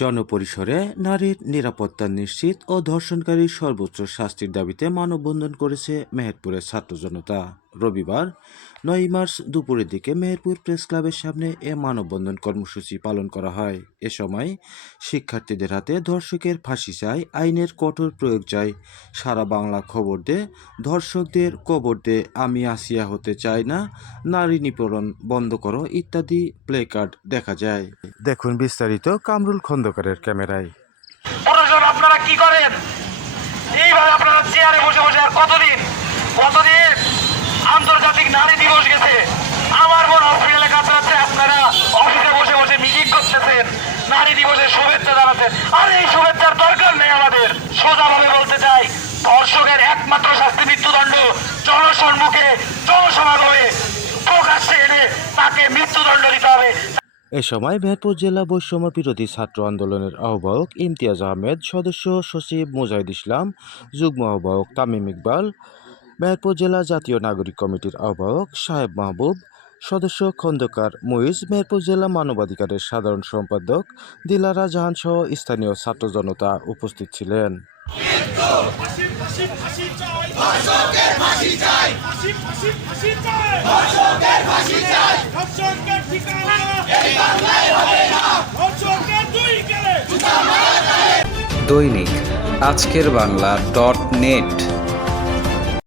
জনপরিসরে নারীর নিরাপত্তা নিশ্চিত ও ধর্ষণকারী সর্বোচ্চ শাস্তির দাবিতে মানববন্ধন করেছে মেহেরপুরের ছাত্র জনতা। রবিবার 9 মার্চ দুপুরের দিকে মেহেরপুর প্রেস ক্লাবের সামনে এ মানববন্ধন কর্মসূচি পালন করা হয়। এ সময় শিক্ষার্থীদের হাতে ধর্ষকের ফাঁসি চাই, আইনের কঠোর প্রয়োগ চাই, সারা বাংলা খবর দে, ধর্ষকদের কবর দে, আমি আসিয়া হতে চাই না, নারী নিপীড়ন বন্ধ করো ইত্যাদি প্লেকার্ড দেখা যায়। দেখুন বিস্তারিত কামরুল খন্দকারের ক্যামেরায়। আপনারা কি করেন? এইভাবে আপনারা চেয়ারে বসে বসে আর কতদিন আন্তর্জাতিক নারী দিবস গেছে, আমার বোন হসপিটালে কাটাচ্ছে, আপনারা অফিসে বসে বসে মিটিং করতেছেন, নারী দিবসের শুভেচ্ছা জানাচ্ছেন। আর এই শুভেচ্ছার দরকার নেই আমাদের। সোজাভাবে বলতে চাই, ধর্ষকের একমাত্র শাস্তি মৃত্যুদণ্ড। জনসম্মুখে জনসমাগমে প্রকাশ্যে এনে তাকে মৃত্যুদণ্ড দিতে হবে। এ সময় মেহেরপুর জেলা বৈষম্য বিরোধী ছাত্র আন্দোলনের আহ্বায়ক ইমতিয়াজ আহমেদ, সদস্য সচিব মুজাহিদ ইসলাম, যুগ্ম আহ্বায়ক তামিম ইকবাল, মেহেরপুর জেলা জাতীয় নাগরিক কমিটির আহ্বায়ক সাহেব মাহবুব, সদস্য খন্দকার মুইজ, মেহেরপুর জেলা মানবাধিকারের সাধারণ সম্পাদক দিলারা জাহান সহ স্থানীয় ছাত্র জনতা উপস্থিত ছিলেন। দৈনিক আজকের বাংলা .net